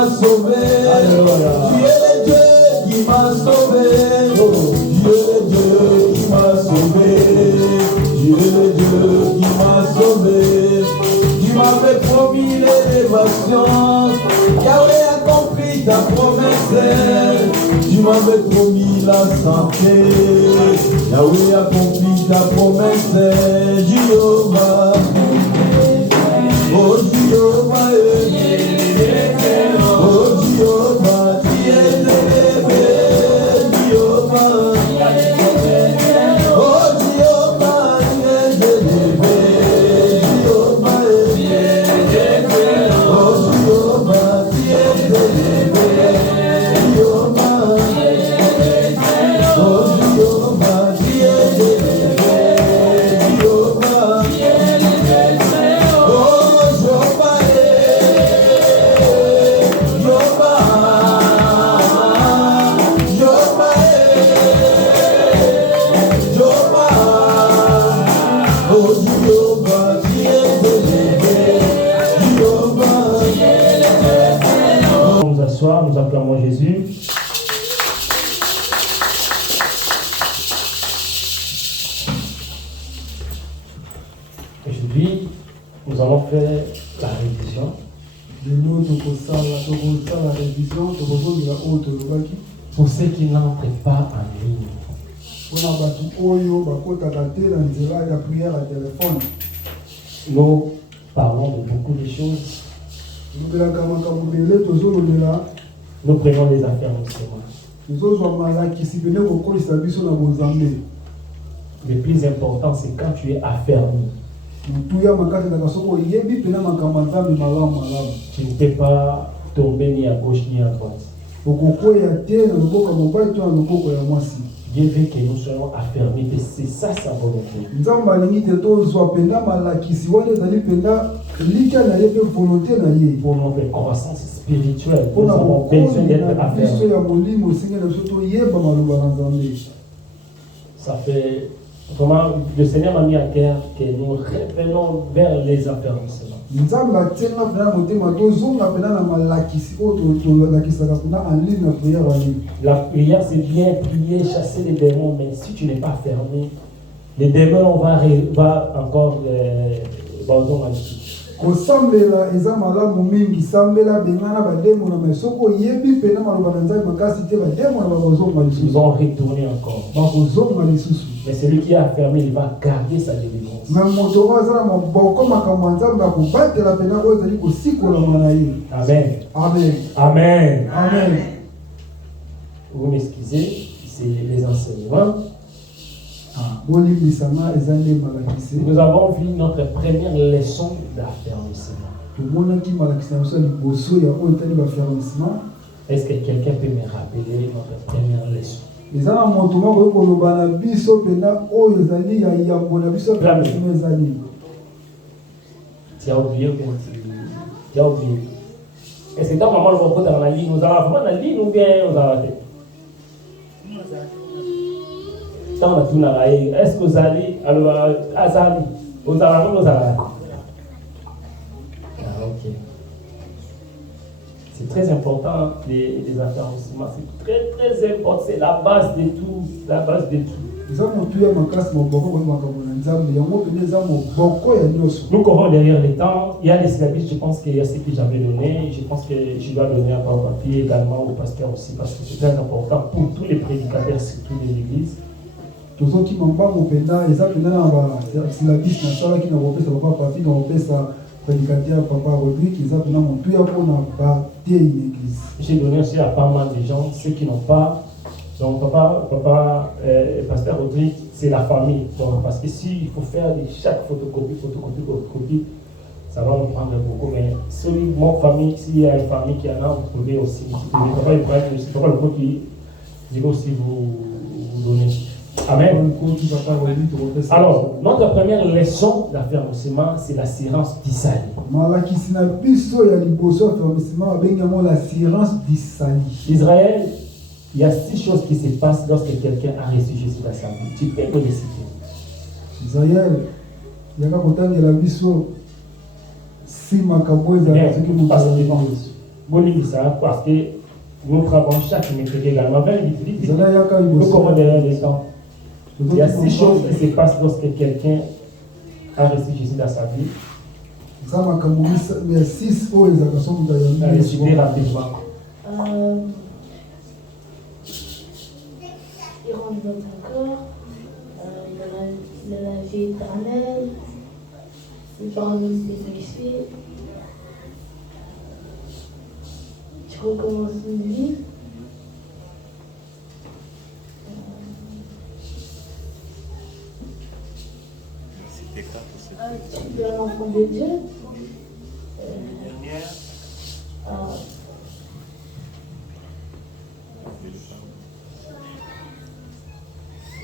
m'a sauvé. Alléluia. Tu es le Dieu qui m'a sauvé. Tu es le Dieu qui m'a sauvé. Tu es le Dieu qui m'a sauvé. Tu m'avais promis l'élévation. Yahweh accomplit ta promesse. Tu m'avais promis la santé. Yahweh accomplit ta promesse. Jéhovah. Oh Jéhovah. Oh Jéhovah. Tu es élevé. Jéhovah. Oh Jéhovah. Tu es élevé. Jéhovah. Oh Jéhovah. Tu es élevé. Jéhovah. Oh Jéhovah. Tu es élevé. Jéhovah. Nous asseoir, nous acclamons Jésus. Aujourd'hui, nous allons faire la révision. Pour ceux qui n'entrent pas en ligne. Nous parlons de beaucoup de choses. Nous prenons des affermissements. Le plus important, c'est quand tu es affermi. Tu ne peux pas tomber ni à gauche ni à droite. Dieu veut que nous soyons affermis, et c'est ça sa volonté. Pour notre croissance spirituelle, nous avons besoin d'être affermis. Ça fait vraiment, le Seigneur m'a mis à cœur que nous revenons vers les affermissements. La prière, c'est bien prier, chasser les démons, mais si tu n'es pas fermé, les démons va encore ils vont retourner encore. Mais celui qui est fermé, il va garder sa délivrance. Amen. Amen. Amen. Amen. Vous m'excusez, c'est les enseignements. Nous avons vu notre première leçon d'affermissement. Est-ce que quelqu'un peut me rappeler notre première leçon? Tu as oublié ou bien tu as oublié? Est-ce que dans maman le repos dans la ligne, nous allons vraiment dans la ligne ou bien nous allons rater? Est-ce que vous allez alors Azali vous allez nous allez? Ah, ok. C'est très important les affermissements. C'est très très important. C'est la base de tout. La base de tout. Nous courons derrière les temps. Il y a les services, je pense qu'il y a ce que j'avais donné. Je pense que je dois donner un papier également au pasteur aussi parce que c'est très important pour tous les prédicateurs, surtout de l'église. J'ai donné aussi à pas mal de gens, ceux qui n'ont pas. Donc pasteur Rodrigue, c'est la famille. Donc, parce que s'il faut faire chaque photocopie, ça va nous prendre beaucoup. Mais celui mon famille, s'il y a une famille qui en a, vous pouvez aussi. C'est pas le coup qui dit aussi vous donner. Amen. Alors, notre première leçon d'affermissement, c'est l'assurance d'Isaïe. Israël, il y a 6 choses qui se passent lorsque quelqu'un a reçu Jésus dans sa vie. Tu peux me les citer. Israël, il y a un la biso si macaboise avec qui nous Bolivie, ça, parce que nous travaillons chaque mercredi également. Zala yaka Nous liboso. comment derrière les temps. Il y a 6 choses qui se passent lorsque quelqu'un a reçu Jésus dans sa vie. Ça m'a comme mais 6 oyo ezaka somo da On va les citer yambi. rapidement. Il rentre dans ton corps, il a la vie éternelle, les paroles des expiés. Tu recommences une vie. Tu es un enfant de Dieu.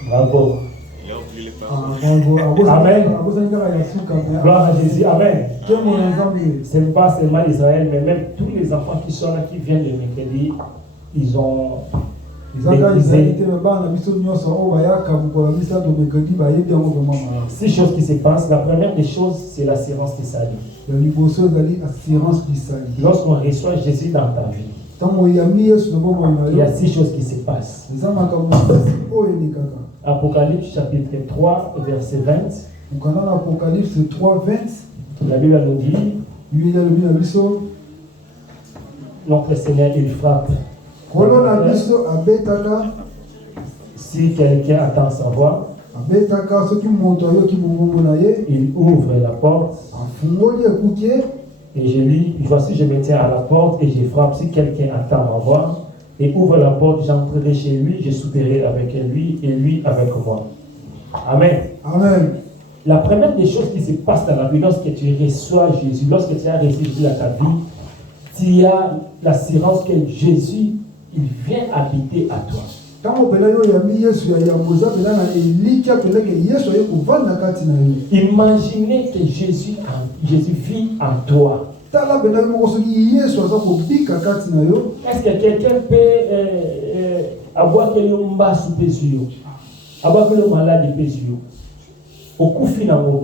Bravo. Amen. Amen. Gloire à Jésus. Amen. Que mon ensemble. Ce n'est pas seulement Israël, mais même tous les enfants qui sont là, qui viennent le mercredi, ils ont Zaka maîtrisé izalite me bana biso nyonso o bayaka bukola bisa to mekadi bayebi yango vraiment malamu. 6 choses qui se passent. La première des choses, c'est l'assurance du salut. Ya liboso ezali assurance du salut. Lorsqu'on reçoit Jésus dans ta vie, Tango yami Yesu na bomoi na il y a yo. 6 choses qui se passent. Eza makambo masisi oyo elekaka. Apocalypse chapitre 3, verset 20. Mokanda na Apocalypse 3:20, La Bible nous dit, Biblia elobi na biso notre Seigneur, il frappe. kolo na biso abetaka Si quelqu'un attend sa voix, abetaka soki moto ayoki mongongo na ye il ouvre la porte. afungoli ekuki ye. Et je lis, voici, je me tiens à la porte et je frappe. Si quelqu'un attend ma voix et ouvre la porte, j'entrerai chez lui, je souperai avec lui et lui avec moi. Amen. Amen. La première des choses qui se passe dans la vie, lorsque tu reçois Jésus, lorsque tu as reçu Jésus dans ta vie, tu as l'assurance que Jésus, il vient habiter à toi. Tango pela yo yambi Yesu ya yamboza pela na elikia pela ke Yesu aye kovanda kati na yo. Imaginez que Jésus vit en toi. Tala pela yo moko soki Yesu aza kobika kati na yo. Est-ce que quelqu'un peut avoir que le mba sous pesio, avoir que le malade pesio, au coup finalement,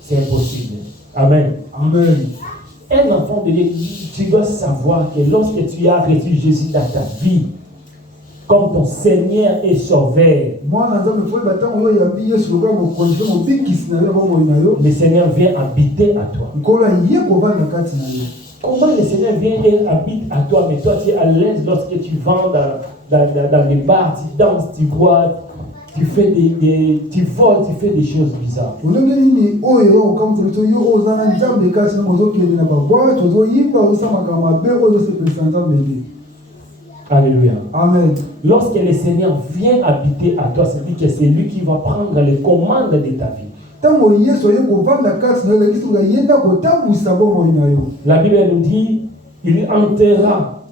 c'est impossible. Amen. Amen. Un enfant de Dieu, tu dois savoir que lorsque tu as reçu Jésus dans ta vie, comme ton Seigneur et Sauveur, Mwana nzambe foi batango yo yambi Yesu lokola mokonzi mobikisi na yo bomoi na yo. le Seigneur vient habiter à toi. Nkolo ye kovanda kati na yo. Comment le Seigneur vient et habite à toi, mais toi tu es à l'aise lorsque tu vas dans les bars, tu danses, tu bois, tu fais tu voles, tu fais des choses bizarres. Olenge nini oyo okamutela biso yo oza na nzambe kasi na ozokende na babwate ozoyimba ozosamaka mabe oyo ozosepelisa nzambe te. Alléluia. Amen. Lorsque le Seigneur vient habiter à toi, c'est-à-dire que c'est lui qui va prendre les commandes de ta vie. Tango Yesu aye kovanda kati na yo elekisi nga ye nde akotambwisa bomoi na yo. La Bible nous dit, il enterra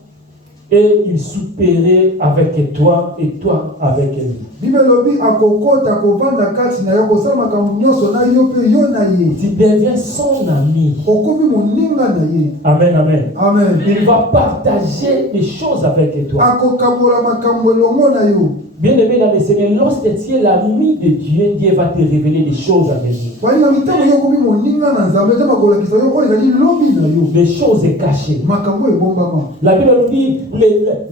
et il souperait avec toi et toi avec lui. Bible elobi akokota kovanda kati na yo kosala makambo nyonso na yo mpe yo na ye. Tu deviens son ami. Okomi moninga na ye. Amen, amen. Amen. Il va partager des choses avec toi. Akokabola makambo elongo na yo. Bien-aimé dans le Seigneur, lorsque tu es l'ami de Dieu, Dieu va te révéler des choses à venir. Balinga mitango yo okomi moninga na nzambe te bakolakisa yo oyo ezali lobi na yo. Des choses cachées. Makambo ebombama. La Bible nous dit,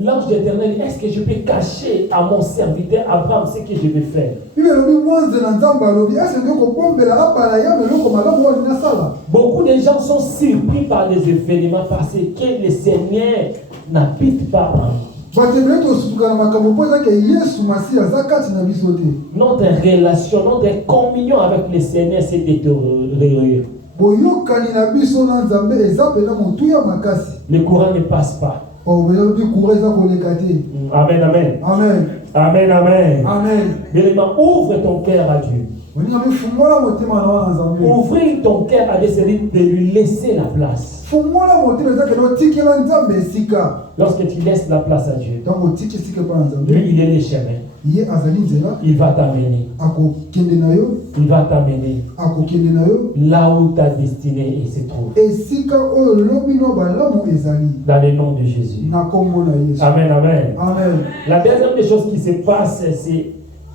l'ange d'Éternel, est-ce que je peux cacher à mon serviteur Abraham ce que je vais faire? Bible elobi mwanze na nzambe alobi ese nde kobombela abala ya meloko malamu oyo nasala. Beaucoup de gens sont surpris par les événements parce que le Seigneur n'habite pas en nous. Bato ebele tosutuka na makambo mpo ezake Yesu masiya aza kati na biso te. Notre relation, notre communion avec le Seigneur s'est détériorée. Boyokani na biso na nzambe eza pena motuya makasi. Le courant ne passe pas. Elobi courant eza koleka te. Amen, amen. Amen. Amen, amen. Amen. Bien-aimé, ouvre ton cœur à Dieu. Oninga bifungola motema na wana nzambe. Ouvrir ton cœur à Dieu, c'est de lui laisser la place. Fungola motema ezake notikela nzambe esika. Lorsque tu laisses la place à Dieu, Tango otiki esika mpa na nzambe. lui, il est le chemin. Ye azali nzela. Il va t'amener. Akokende na yo. Il va t'amener Akokende na yo. là où ta destinée se trouve. Esika oyo lobi no balamu ezali. Dans le nom de Jésus. Na kombo na Yesu. Amen, amen. Amen. La deuxième des choses qui se passe, c'est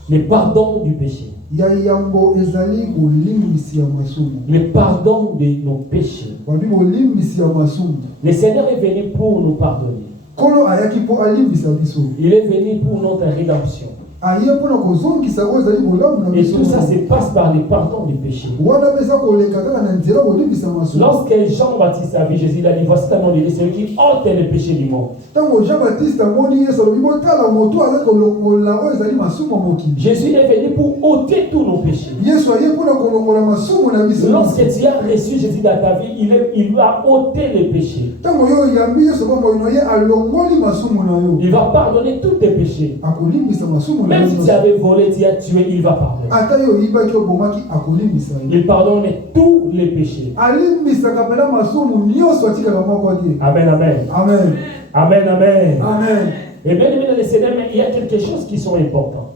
le pardon du péché. yayambo ezali bolimbisi ya masumu. Le pardon de nos péchés. Babi bolimbisi ya masumu. Le Seigneur est venu pour nous pardonner. Kolo ayaki po alimbisa biso. Il est venu pour notre rédemption. Aye po na kozongisa ko ezali bolamu na Et biso. tout ça se passe par le pardon du péché. Wana pesa ko leka kaka na nzela bolimbisa masumu. Lorsque Jean-Baptiste a vu Jésus, il a dit, voici ta nom de Dieu, celui qui ôte le péché du monde. Tango Jean-Baptiste amoni Yesu alobi botala moto ala kolongola o ezali masumu moki. Jésus est venu pour ôter tous nos péchés. Yesu aye po na kolongola masumu na biso. Lorsque tu as reçu Jésus dans ta vie, il va ôter le péché. Tango yo yambi Yesu bo moino ye alongoli masumu na yo. Il va pardonner tous tes péchés. Akolimbisa masumu na yo. Même si tu avais volé, tu as tué, il va pardonner. Ata yo yibaki obomaki akolimbisa yo. Il pardonne tous les péchés. Alimbisa kapela masumu nyonso atikaka moko te. Amen, amen. Amen. Amen, amen. Amen. Et bien aimé dans le Seigneur, mais il y a quelque chose qui sont importants.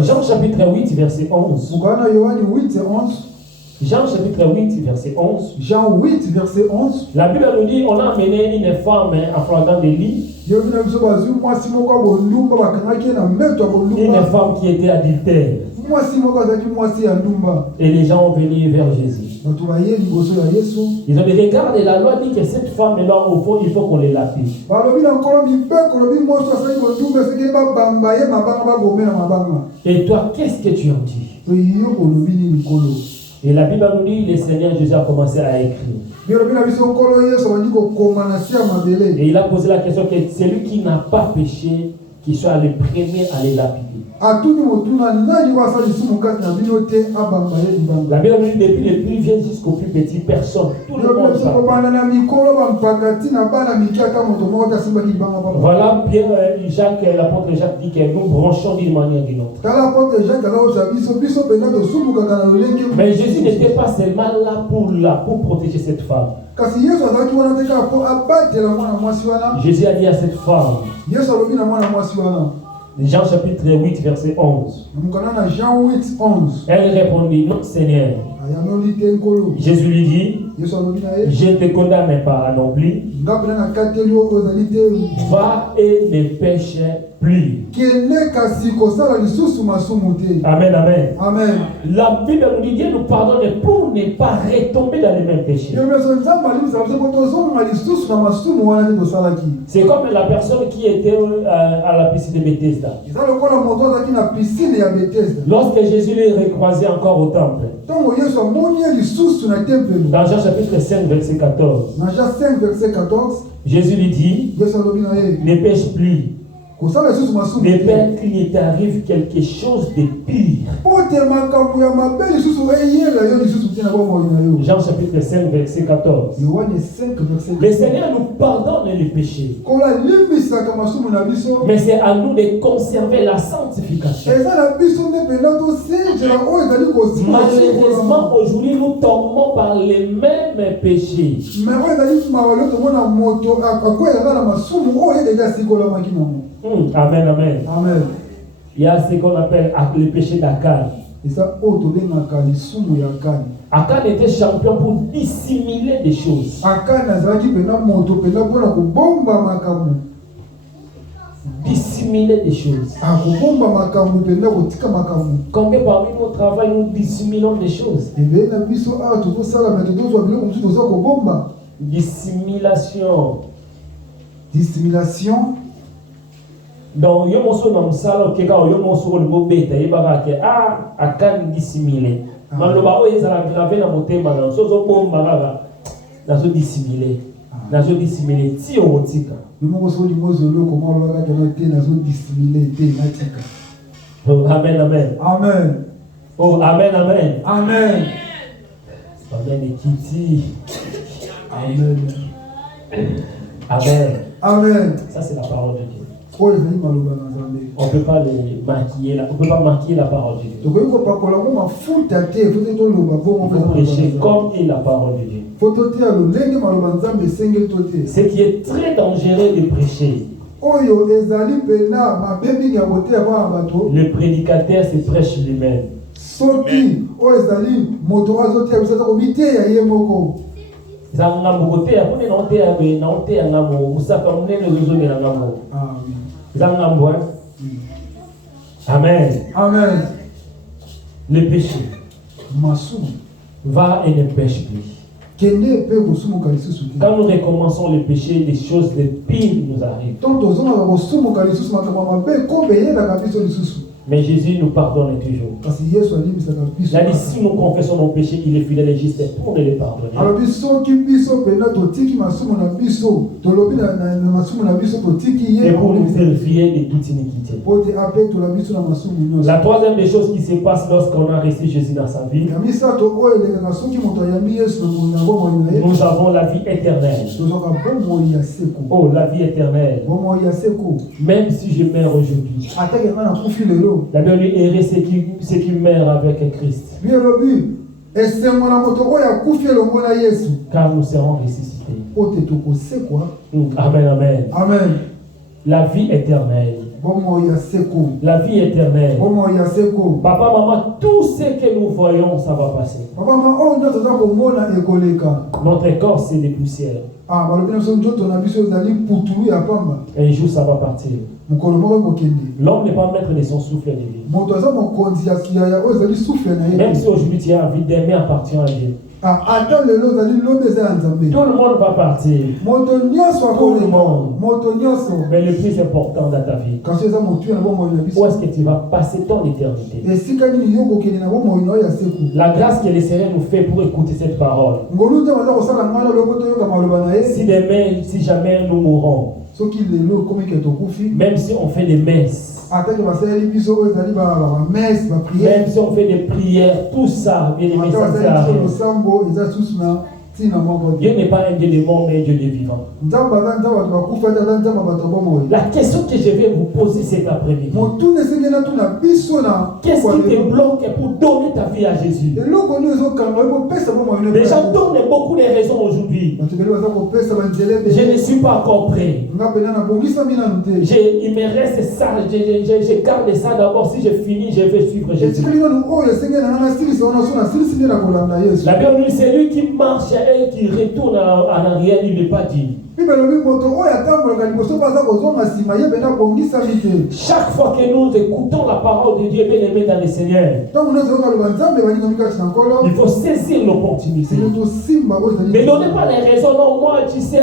Jean chapitre 8, verset 11. Jean chapitre 8, verset 11. Jean 8, verset 11. La Bible nous dit, on a amené une femme en flagrant délit. Une femme qui était adultère. Et les gens ont venu vers Jésus. Ils ont dit, regarde, la loi dit que cette femme-là, au fond, il faut qu'on les lapide. Et toi, qu'est-ce que tu en dis? Et la Bible nous dit, le Seigneur Jésus a commencé à écrire. Et il a posé la question que celui qui n'a pas péché, qui soit le premier à les lapider. La Bible nous dit depuis le plus vieux jusqu'au plus petit, personne. Tout le monde ça. Voilà, Pierre, Jacques, l'apôtre Jacques dit que nous branchons d'une manière ou d'une autre. Mais Jésus n'était pas seulement là pour protéger cette femme. Jésus a dit à cette femme, Jean chapitre 8, verset 11. Elle répondit, non Seigneur. Jésus lui dit, je ne te condamne pas non plus. Va et ne pêche plus. Amen, amen. Amen. La Bible nous dit, Dieu nous pardonne pour ne pas retomber dans les mêmes péchés. C'est comme la personne qui était à la piscine de Bethesda. Lorsque Jésus les recroisait encore au temple. Dans Jean chapitre 5, verset 14. Jésus lui dit, ne pêche plus. Ne pêche qu'il ne t'arrive quelque chose de pire. Jean chapitre 5, verset 14. Le Seigneur nous pardonne les péchés. Mais c'est à nous de conserver la sanctification. Malheureusement, aujourd'hui, nous tombons par les mêmes péchés. Amen, amen. Amen. Il y a ce qu'on appelle le péché d'Akan. Akan était champion pour dissimuler des choses. Dissimuler des choses. Combien parmi nous travail nous dissimulons des choses? Dissimulation. Dissimulation. Donc, yo moso na musala okeka yo moso ko libo beta yebaka ke Akan dissimulé. Maloba o ezala grave na motema na sozo bomba kaka na so dissimulé. Na so dissimulé ti o tika. Oh, amen, amen. Amen. Oh, amen, amen. Amen. Amen, Kiti. Amen. Amen. Amen. Ça, c'est la parole de Dieu. On ne peut pas maquiller la parole de Dieu. Il faut prêcher comme est la parole de Dieu. Ce qui est très dangereux de prêcher. Le prédicateur se prêche lui-même. Amen. Amen. Le péché Masumu. va et ne pêche plus. Kende pe kosumu kalisusu te. Quand nous recommençons le péché, les choses de pire nous arrivent. Tant tozonga kosumu kalisusu makambo mabe kombe yela kabiso lisusu. Mais Jésus nous pardonne toujours. Kasi Yesu alimbisaka biso. Il a dit, si nous confessons nos péchés, il est fidèle et juste pour nous les pardonner. alobi soki biso pena totiki masumu na biso tolobi na masumu na biso totiki Et ye pour nous purifier de toute iniquité. pote apetola biso na masumu nyonso. La troisième des choses qui se passe lorsqu'on a reçu Jésus dans sa vie, ya misato oyo elekaka soki moto ayambi Yesu na bomoi na ye nous avons la vie éternelle. tozwaka bomoi ya seko. Oh, la vie éternelle. Bomoi ya seko Même si je meurs aujourd'hui, atake nga nakufi lelo la Bible dit, heureux ceux qui meurent avec Christ, bielobi esengo na moto oyo akufi elongo na Yesu car nous serons ressuscités. pote tokosekwa. Amen, amen. Amen. La vie éternelle. Bomoi ya seko. La vie éternelle. Bomoi ya seko. Papa, maman, tout ce que nous voyons, ça va passer. Papa mama oyo nde toza komona ekoleka. Notre corps, c'est des poussières. balobi na biso nzoto na biso ezali putulu ya pamba. Un jour, ça va partir. mokolo moko ekokende. L'homme n'est pas maître de son souffle de vie. moto aza mokonzi ya kiyaya oyo ezali souffle na ye. Même si aujourd'hui tu as envie d'aimer, appartient à Dieu. ata lelo ezali lobi eza ya nzambe. Tout le monde va partir. moto nyonso akoleka. moto nyonso. Mais le plus important dans ta vie, kasi eza motu na bomoi na où biso. est-ce que tu vas passer ton éternité? esika nini yo kokende na bomoi na yo ya seku. La grâce que le Seigneur nous fait pour écouter cette parole. ngolu te baza kosala ngana loko toyoka maloba na ye. Si jamais nous mourons, soki lelo okomi ke tokufi. même si on fait des messes, atake basaleli biso oyo ezali bamese bapriere. même si on fait des prières, tout ça, bien aimé, ça sert à rien. losambo eza susu na ntina moko. Dieu n'est pas un Dieu de mort, mais un Dieu de vivant. nzambe aza nzambe bato bakufa te aza nzambe bato bomoi. La question que je vais vous poser cet après-midi, motuna esenge natuna biso na qu'est-ce qui te bloque pour donner ta vie à Jésus? eloko nini ezokanga yo kopesa bomoi. Les gens donnent beaucoup de raisons aujourd'hui. bato ebele baza kopesa banzela Je ebele. ne suis pas encore prêt. nga pena nabongisami nanu te. Il me reste ça, je garde ça d'abord. Si je finis, je vais suivre Jésus. etikali nanu oyo esenge nanga nasilisa wana so nasilisi nde na kolanda yesu. La Bible dit, c'est lui qui marche et qui retourne en arrière, il n'est pas dit. bible elobi moto oyo atambolaka liboso mpo aza kozonga nsima ye pena abongisami te. Chaque fois que nous écoutons la parole de Dieu, bien aimé dans le Seigneur, ntango nyonso oyo kaloba nzambe balingami kati na nkolo. il faut saisir l'opportunité. senge tosimba oyo ezali. Ne donnez pas les raisons. Non, moi, tu sais,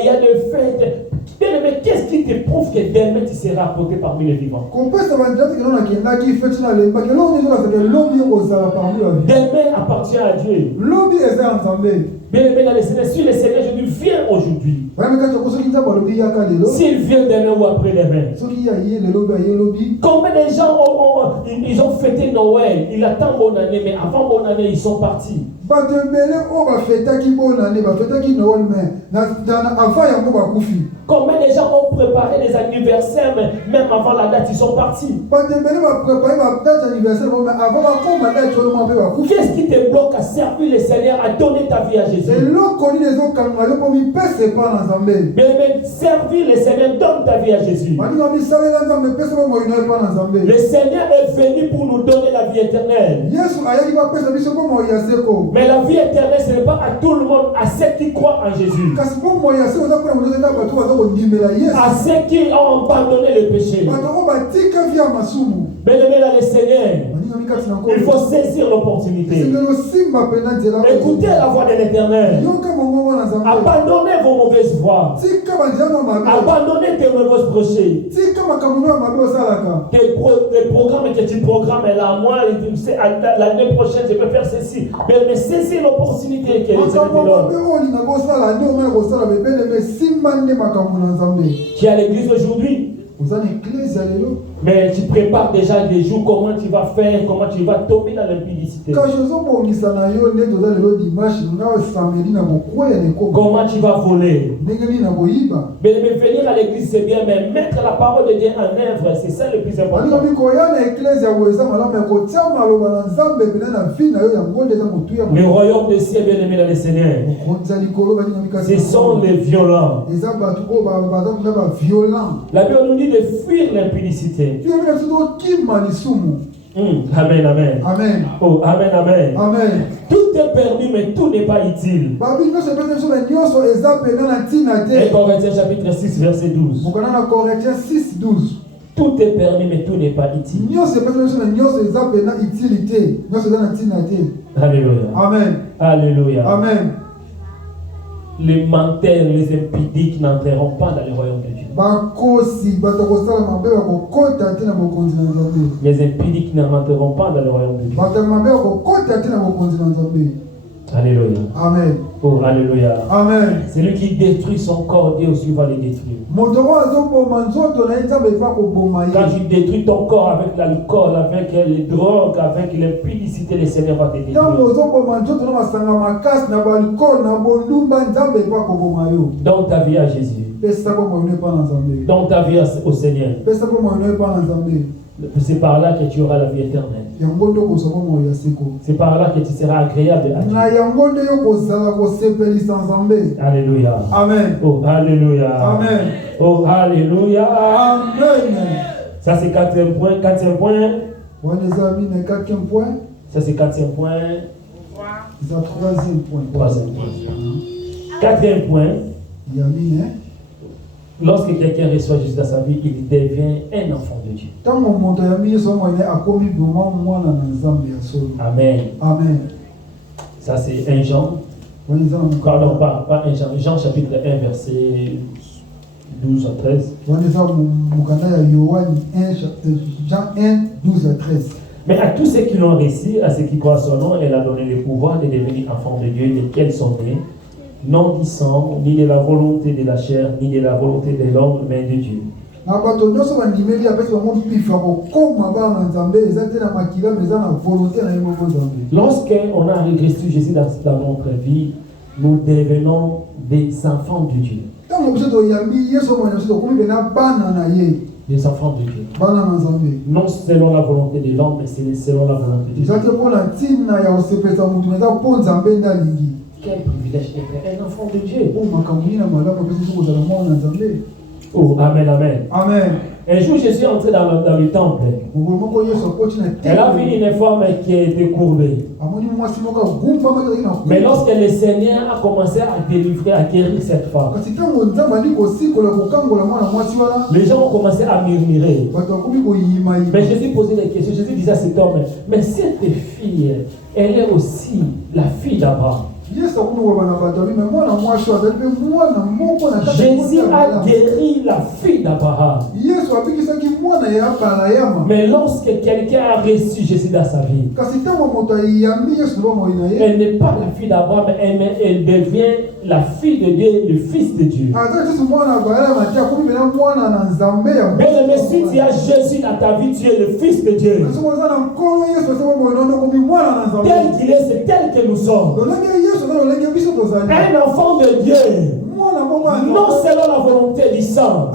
il y a des fêtes. Bien aimé, qu'est-ce qui te prouve que demain tu seras apporté parmi les vivants? kopesa banzela te keno nakendaki feti nalembaki eloko nini ezolakaka lobi okozala parmi bavi. Demain appartient à Dieu. lobi eza ya nzambe. Bien aimé dans le Seigneur, si le Seigneur Jésus vient aujourd'hui, bayambi kati yako soki nzambe alobi yaka lelo. s'il vient demain ou après-demain, soki ya ye lelo obi aye lobi. combien de gens ils ont fêté Noël, ils attendent bonne année, mais avant bonne année, ils sont partis. bato ebele oyo bafetaki bonane bafetaki noel mais avant yango bakufi. Combien de gens ont préparé des anniversaires, mais même avant la date, ils sont partis. bato ebele baprépare badate anniversaire mais avant bakoma date wana mpe bakufi. Qu'est-ce qui te bloque à servir le Seigneur, à donner ta vie à Jésus? eloko nini ezokanga yo mpo mipesa epa na nzambe. Bien aimé, servir le Seigneur, donne ta vie à Jésus. baninga misalela nzambe epesa bomoi na epa na nzambe. Le Seigneur est venu pour nous donner la vie éternelle. yesu ayaki bapesa biso bomoi ya seko. Mais la vie éternelle, ce n'est pas à tout le monde, à ceux qui croient en Jésus. kasi bomoi ya seko eza mpona moto eza bato baza kondimela yesu. À ceux qui ont abandonné le péché. bato oyo batika vi ya masumu. Bien aimé dans le Seigneur, baninga mikati na il nkolo. faut saisir l'opportunité. esengeli osimba mpena nzela. Écoutez la voix de l'Éternel. yoka mongongo na nzambe. Abandonnez vos mauvaises voies. tika banzela na mabe. Abandonnez tes mauvais projets. tika makambo no ya mabe osalaka. Les programmes que tu programmes là, moi, l'année prochaine, je peux faire ceci. Mais saisis l'opportunité que les makambo Éternel mabe oyo olinga kosala nde omaya kosala bebeleme simba nde makambo na nzambe. Tu es à l'église aujourd'hui, oza na eklese ya lelo. mais tu prépares déjà des jours, comment tu vas faire, comment tu vas tomber dans l'impudicité. kasi ozobongisa na yo nde toza lelo dimanche nga samedi na bokwea na ekoko. Comment tu vas voler. ndenge nini na koyiba. Mais venir à l'église, c'est bien, mais mettre la parole de Dieu en œuvre, c'est ça le plus important. balinga mikoya na eklese ya boye eza malamu ya kotia maloba na nzambe pene na vi na yo yango nde eza motuya. Le royaume des cieux, bien aimé dans le Seigneur, mokonzi ya likolo balinga mikasi. ce sont les violents. eza bato oyo baza na baviolent. La Bible nous dit de fuir l'impudicité. tuyamina biso tokima lisumu. Amen, amen. amen. Oh, amen, amen. amen. Tout est permis, mais tout n'est pas utile. babi nyonso epesa biso na nyonso eza pena na ntina 1 te. Corinthiens chapitre 6, verset 12. mokana na Corinthiens 6:12. Tout est permis, mais tout n'est pas utile. Alléluia. Amen. Alléluia. Amen. Les menteurs, les impudiques n'entreront pas dans le royaume de Dieu. Les impudiques ne rentreront pas dans le royaume de Dieu. Alléluia. Amen. Oh, alléluia. Amen. Celui qui détruit son corps, Dieu aussi va le détruire. Quand tu détruis ton corps avec l'alcool, avec les drogues, avec l'impudicité, le Seigneur va te détruire. Donne ta vie à Jésus. Donne ta vie au Seigneur. C'est par là que tu auras la vie éternelle. C'est par là que tu seras agréable à Dieu. Alléluia. Amen. Oh, alléluia. Amen. Oh, alléluia. Amen. Ça c'est quatrième point. Quatrième point. Ça c'est quatrième point. Troisième point. Troisième point. Quatrième point. Lorsque quelqu'un reçoit Jésus dans sa vie, il devient un enfant de Dieu. Amen. Amen. Ça c'est 1 Jean. Pardon, pas 1 Jean. Jean chapitre 1, verset 12 à 13. Jean 1, 12 à 13. Mais à tous ceux qui l'ont reçu, à ceux qui croient son nom, elle a donné le pouvoir de devenir enfants de Dieu, desquels sont nés, non du sang, ni de la volonté de la chair, ni de la volonté de l'homme, mais de Dieu. Lorsqu'on a reçu Jésus dans notre vie, nous devenons des enfants de Dieu. Des enfants de Dieu. Non selon la volonté de l'homme, mais c'est selon la volonté de Dieu. Quel privilège d'être un enfant de Dieu. Oh, amen, amen. Amen. Un jour, je suis entré dans le temple. Elle a vu une femme qui était courbée. Mais lorsque le Seigneur a commencé à délivrer, à guérir cette femme, les gens ont commencé à murmurer. Mais Jésus posait des questions. Jésus disait à cet homme, mais cette fille, elle est aussi la fille d'Abraham. Jésus a guéri la fille d'Abraham. Mais lorsque quelqu'un a reçu Jésus dans sa vie, elle n'est pas la fille d'Abraham, mais elle devient la fille de Dieu, le fils de Dieu. Mais si tu as Jésus dans ta vie, tu es le fils de Dieu. Tel qu'il est, c'est tel que nous sommes. Un enfant de Dieu. Non selon la volonté du sang.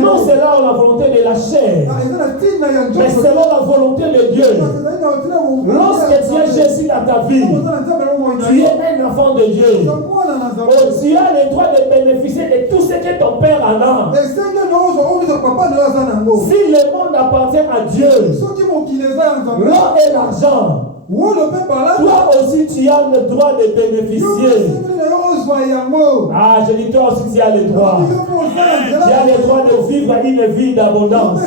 Non selon la volonté de la chair. Mais selon la volonté de Dieu. Lorsque tu as Jésus dans ta vie, tu es un enfant de Dieu. Oh, tu as le droit de bénéficier de tout ce que ton Père en a. Si le monde appartient à Dieu, l'or et l'argent, toi aussi tu as le droit de bénéficier. Ah, je dis toi aussi tu as le droit. Tu as le droit de vivre une vie d'abondance.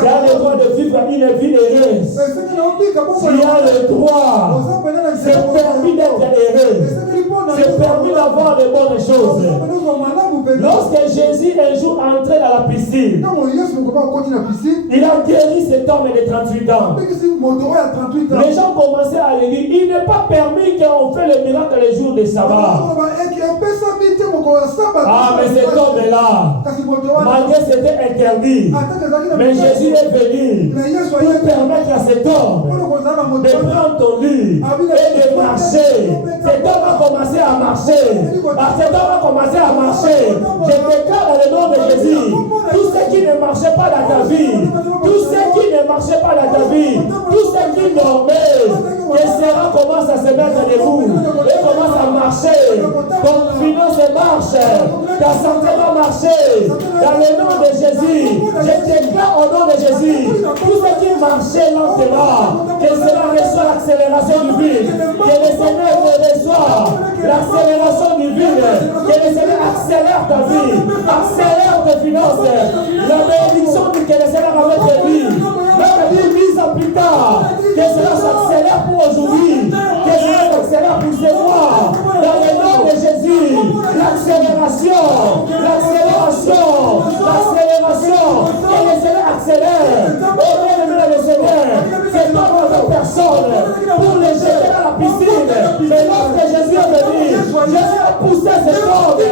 Tu as le droit de vivre une vie heureuse. Tu as le droit. C'est permis d'être heureux. C'est permis d'avoir de bonnes choses. Lorsque Jésus un jour entrait dans la piscine, il a guéri cet homme de 38 ans. Les gens commençaient à lui dire, il n'est pas permis qu'on fait le miracle les jours de sabbat. Ah, mais cet homme-là, malgré c'était interdit, mais Jésus est venu pour permettre à cet homme de prendre ton lit et de marcher. Cet homme a commencé à marcher. Cet homme a commencé à marcher. Je déclare dans le nom de Jésus, tout ce qui ne marchait pas dans ta vie, tout ce qui ne marchait pas dans ta vie, tout ce qui dormait, que Sarah commence à se mettre debout et commence à marcher. Ton finance marche, ta santé va marcher. Dans le nom de Jésus, je déclare au nom de Jésus, tout ce qui marcher lentement, que cela reçoit l'accélération divine, que le Seigneur reçoit l'accélération divine, que le Seigneur accélère ta vie, accélère tes finances, la bénédiction que le Seigneur a prévu, notre vie mise à plus tard, que cela s'accélère pour aujourd'hui, que cela s'accélère pour ce mois, dans le nom de Jésus, l'accélération, l'accélération, l'accélération, que le Seigneur accélère, oh bien-aimé le Seigneur, c'est pas votre personne, pour les jeter dans la piscine, mais lorsque Jésus est venu, Jésus a poussé ses cordes,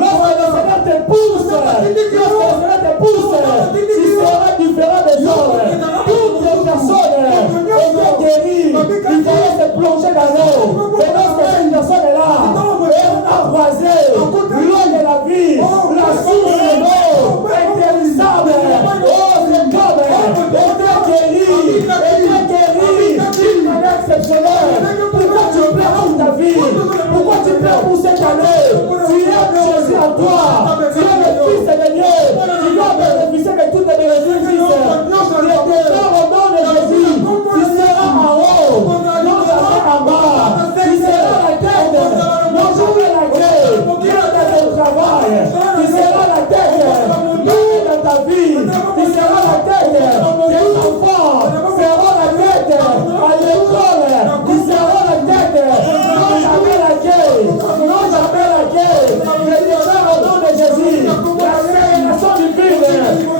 lorsque le Seigneur te pousse, tu seras différent des autres, toutes les personnes étaient guéries, il fallait se plonger dans l'eau, mais lorsque cette personne est là, elle a croisé l'eau de la vie, la source de l'eau, intéressable, oh c'est comme, était guéri, d'une manière exceptionnelle. Pourquoi tu pleures pour ta vie? Pourquoi tu pleures pour cette année? Tu aimes Jésus à toi, tu es le Fils de Dieu, tu dois bénéficier de toutes les bénéfices. Tu es déclaré au nom de Jésus, tu seras en haut, non jamais en bas, tu seras la tête, non jamais la clé, tu es dans ton travail, tu seras la tête, dans ta vie, tu seras la tête, tes enfants seront la tête, à l'école, tu seras la tête, non jamais la clé, non jamais la clé, je déclare au nom de Jésus,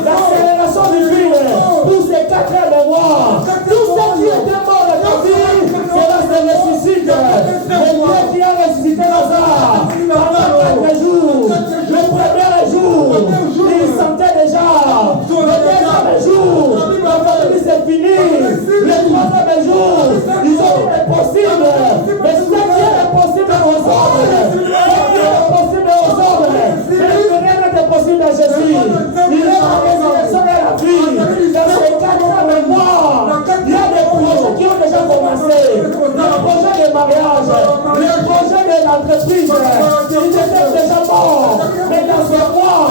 l'accélération divine, tous ces 4 heures de mois, tout ce qui était mort dans ta vie, cela se ressuscite, le Dieu qui a ressuscité Lazare, pendant 4 jours, le premier jour, il sentait déjà, le deuxième jour, la famille c'est fini, le troisième jour, ils ont dit impossible, mais ce qui est impossible aux hommes, rien n'est possible à Jésus, il est la résurrection et la vie, dans ces 4 ans de mois, il y a des projets qui ont déjà commencé, les projets de mariage, les projets de l'entreprise, ils étaient déjà morts, mais dans ce mois,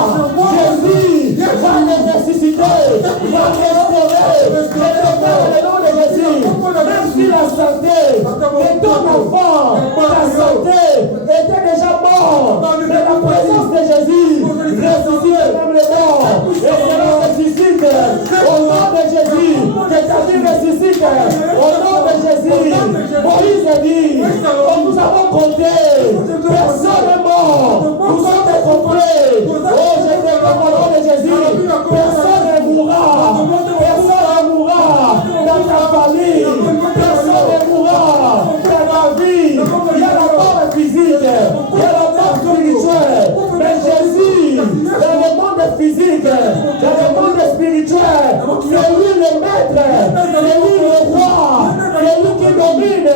Jésus va les ressusciter, va restaurer, le nom de Jésus, même si la santé de ton enfant, ta santé était déjà morte, mais la présence de Jésus ressuscite même les morts, et cela ressuscite au nom de Jésus, que ta vie ressuscite au nom de Jésus. Moïse a dit, oh, nous avons compté, personne n'est mort, nous sommes complets. Oh, je déclare au nom de Jésus, personne ne mourra, dans ta famille, personne ne mourra dans ta vie. Il y a la mort physique, il y a la mort spirituelle, mais Jésus, dans le monde physique, dans le monde spirituel, c'est lui le maître, c'est lui le roi, c'est lui qui domine.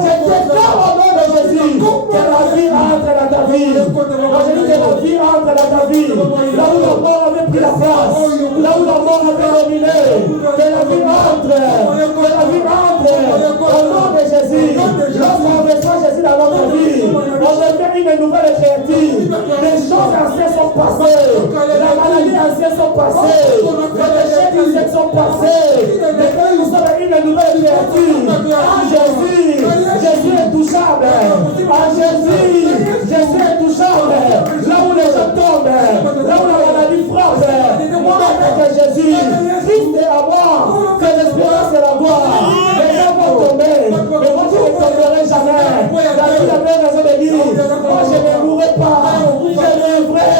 Je déclare au nom de Jésus que la vie entre dans ta vie. Quand je dis que la vie entre dans ta vie, là où la mort avait pris la place, là où la mort avait dominé, que la vie entre au nom de Jésus. Lorsqu'on reçoit Jésus dans notre vie, on devient une nouvelle créature. Les choses anciennes sont passées, la maladie ancienne sont passées, les péchés anciens sont passés, mais quand nous sommes une nouvelle créature, en Jésus, Jésus est touchable, en Jésus, Jésus est touchable, là où les gens tombent, là où la maladie frappe, moi avec Jésus, Christ est à moi, c'est l'espérance et la gloire, les gens vont tomber, mais moi je ne tomberai jamais, David avait raison de dire, moi je ne mourrai pas, je vivrai,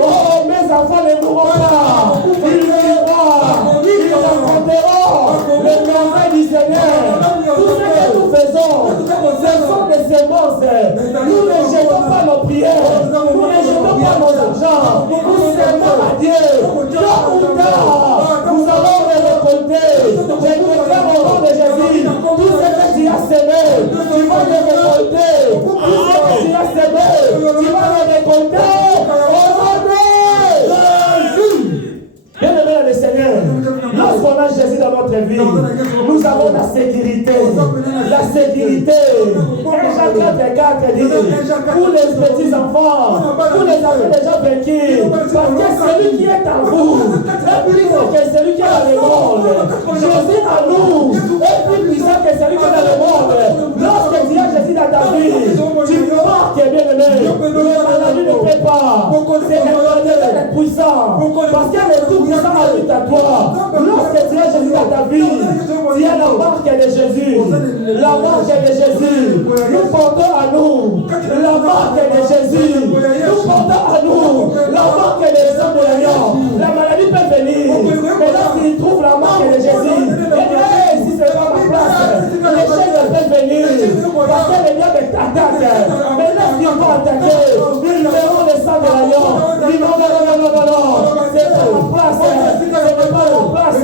oh mes enfants ne mourront pas, ils vivront, ils affronteront les merveilles du Seigneur, tout ce que nous faisons, ce sont des semences, nous ne jetons pas nos prières, nous ne jetons pas nos argent, nous servons à Dieu, tôt ou tard, nous allons les récolter, je déclare au nom de Jésus, tout ce que tu as semé, tu vas les récolter, tout ce que tu as semé, tu vas les récolter, au nom de Jésus. Bien-aimé le Seigneur, lorsqu'on a Jésus dans notre vie, nous avons la sécurité. la sécurité. 1 Jean 4 dit, pour les petits enfants, pour les enfants déjà vaincus, parce que celui qui est en vous est plus grand que celui qui est dans le monde. Jésus en nous est plus puissant que celui qui est dans le monde. Lorsque tu as Jésus dans ta vie, tu marques, bien aimé. La maladie ne paie pas. C'est l'éternel est puissant. Parce qu'elle est tout puissant à lui à toi. Lorsque tu as Jésus dans ta vie, tu as la marque de Jésus. La marque de Jésus. Nous portons à nous la marque de Jésus. Nous portons à nous la marque de sang de l'agneau. La maladie peut venir. Mais lorsqu'il trouve la marque de Jésus, il dit, si ce n'est pas ma place, l'échec peut venir. Parce que les diables t'attaquent. Mais lorsqu'ils vont attaquer, ils verront le sang de l'agneau. Ils disent, non. C'est pas ma place. Ce n'est pas ma place.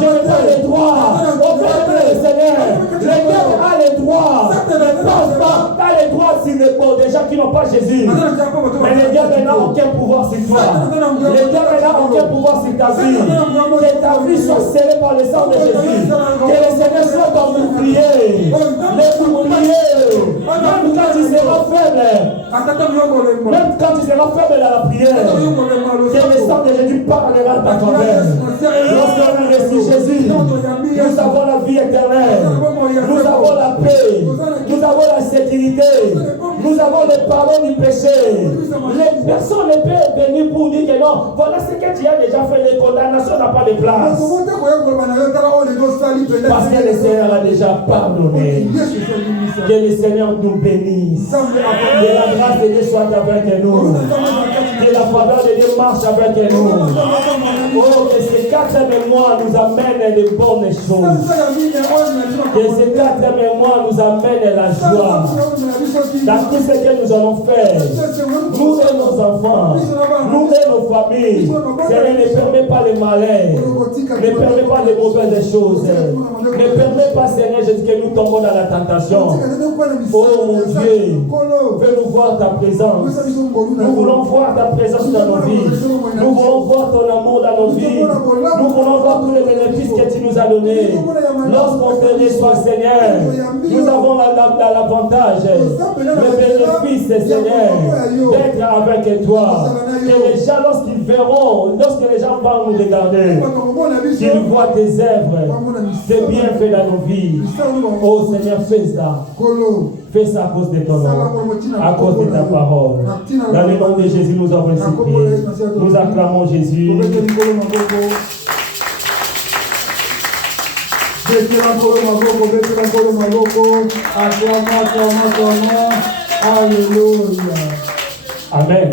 Je n'ai pas les droits. Au fait de Seigneur, le diable a les droits. Ne pense pas, tu as les droits sur les pauvres, des gens qui n'ont pas Jésus. Mais le diable n'a aucun pouvoir sur toi. Le diable n'a aucun pouvoir sur ta vie. Que ta vie soit scellée par le sang de Jésus. Que le Seigneur soit ton bouclier. Le bouclier. Même quand tu seras faible. Même quand tu seras faible dans la prière. Que le sang de Jésus parlera dans ta faveur. Lorsqu'on a reçu Jésus, nous avons la vie éternelle. Nous avons la paix. Nous avons la sécurité. Nous avons le pardon du péché. Les personnes ne peuvent venir pour dire que non, voilà ce que tu as déjà fait, les condamnations n'ont pas de place. Parce que le Seigneur a déjà pardonné. Que le Seigneur nous bénisse. Que la grâce de Dieu soit avec nous. Que la faveur de Dieu marche avec nous. Oh, que ces 4 mois nous amènent de bonnes choses. Que ces 4 mois nous amènent la joie. Dans tout ce que nous allons faire, nous et nos enfants, nous et nos familles, Seigneur, ne permet pas les malheurs, ne permet pas les mauvaises choses, ne permet pas, Seigneur Jésus, que nous tombons dans la tentation. Oh mon Dieu, fais-nous voir ta présence. Nous voulons voir ta présence dans nos vies. Nous voulons voir ton amour dans nos vies. Nous voulons voir tous les bénéfices que tu nous as donnés. Lorsqu'on te reçoit, Seigneur, nous avons l'avantage, le bénéfice, Seigneur, d'être avec toi. Que les gens, lorsqu'ils verront, lorsque les gens vont nous regarder, qu'ils voient tes œuvres, tes bienfaits dans nos vies. Oh Seigneur, fais ça. Fais ça à cause de ton nom, à cause de ta parole. Dans le nom de Jésus, nous avons supplié. Nous acclamons Jésus. Amen.